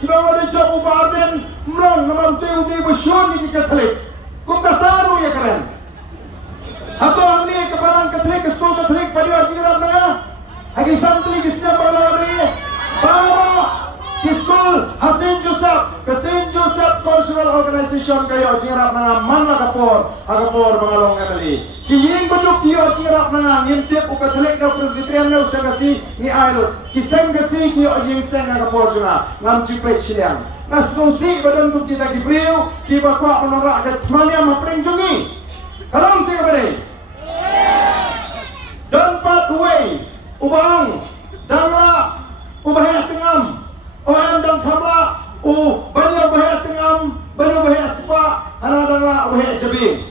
kita ada job ubaden mrong namam tu di bersyun di Katolik. Kum kata ya keren. Atau amni kepalang Katolik ke sekolah Katolik pada ajaran tengah. Agi santri kisah balari bawa di sekolah Saint Joseph Cultural Organization kaya ajaran tengah mana kapor mengalong emily. Kiying beduk kaya ajaran tengah ngintip Katolik dan Presbyterian na usah kasi ni ailo. Kisah kasi kaya ajaran tengah kapor juna ngam jipret siang. Nas kongsi badan tu kita kibriu kiba kwa menora ke temania mapring jungi. Kalau saya beri. Dan pathway ubang dangla ubahaya tengam orang dan kamla banyak ubahaya tengam banyak ubahaya sepa ana dangla ubahaya jabing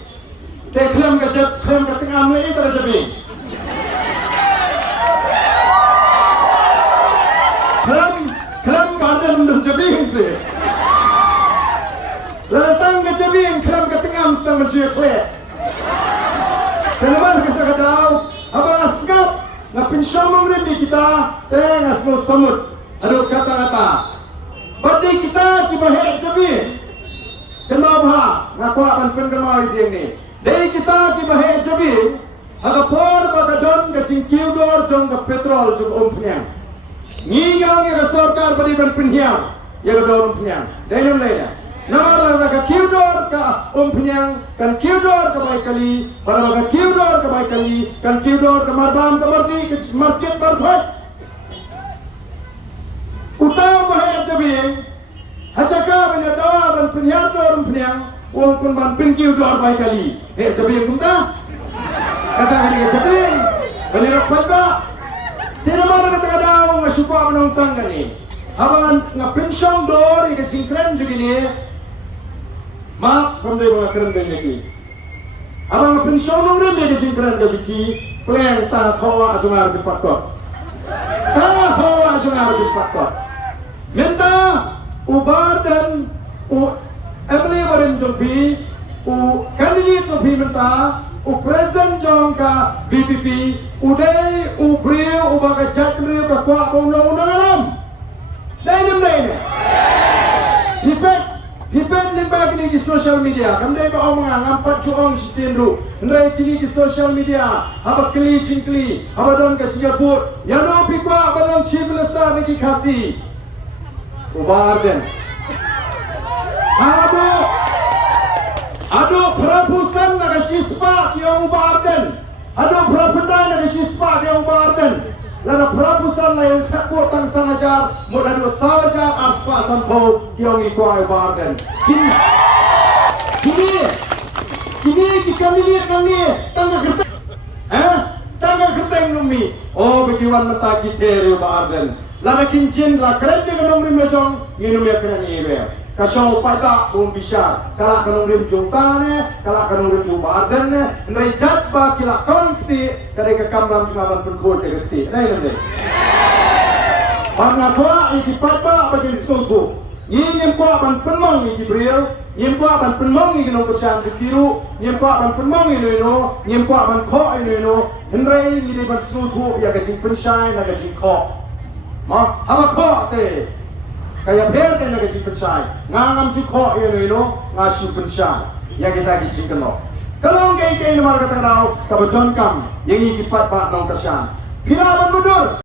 teklam ke tengam ni itu jabing kelam garden dan jabing se latang ke jabing kelam ke tengam sedang mencium kuat kenapa kita tahu abang asgap nak pensyam memberi kita tengah semua samut ada kata-kata bagi kita kibahek jabi kenapa ngaku akan pengemar dia ni dari kita kibahek jabi ada por pada don kecing kiudor jong ke petrol jong umpiang ngingang yang sorkar beriban penhiang yang ada umpiang dari mana nama ka kiudor ka umpiang kan kiudor ka baik kali para ka kiudor ka baik kali kan kiudor ka marbam ka marti ke market barbat utama bahaya jabi hajaka menyatawa dan penyiar dor umpiang walaupun ban pin kiudor baik kali jabi kunta kata kali jabi benar pada tidak mana kata daw ngasupa menongtang kani aban ngapensong dor ke jingkren jugini maaf pandai mga keren lagi. Abang pensiun orang dia di keren gaji plan tak hawa ajangar di pakot. Tak hawa ajangar di pakot. Minta ubar dan emily barin jobi candidate jobi minta present jongka BPP uday brio ubaga chat brio ka kwa undang-undang alam. Dai. Hipet limba kini di social media. Kami ba orang ngampat juang si sendu. Ndai kini di social media. Haba keli cingkli. Haba don ke cingapur. Yano pikwa balang civilista niki kasi. Ubarden. Ado perapusan naga sispa dia ubarden. Ado peraputan naga sispa dia ubarden. Lada perapusan lain takut tang sangajar mudah dua saja aspa sampau kiong ikuai barden. Kini kita lihat kami tangga kerteng, tangga kerteng numi. Oh begiwan mata kita barden. Lada kincin la keren dengan nomor mejong minum ya kena ni be. Kasau pada pun bisa. Kalau kanong rim jungtane, kalau kanong rim barden ne, ndai jat ba kila kong kiti kare ka kamram jumaban pun ke kiti. Nai nande. Parna tua iki papa bagi sungku. Yim ko ban penmong iki brio, yim ko ban penmong iki no pesan kiru, yim ko ban penmong ini no, yim ko ban ko ini no. Ndai ni de bersungku ya ka jing pensai na ka jing ko. Ma hama ko te. Kaya berde na kecil pensai, ngangam cuko ino ngasih pensai, ya kita kecil keno. Kalau kaya nomor kata kau, kebetulan kam, yang ini kipat pak nong kesan, pinawan mundur.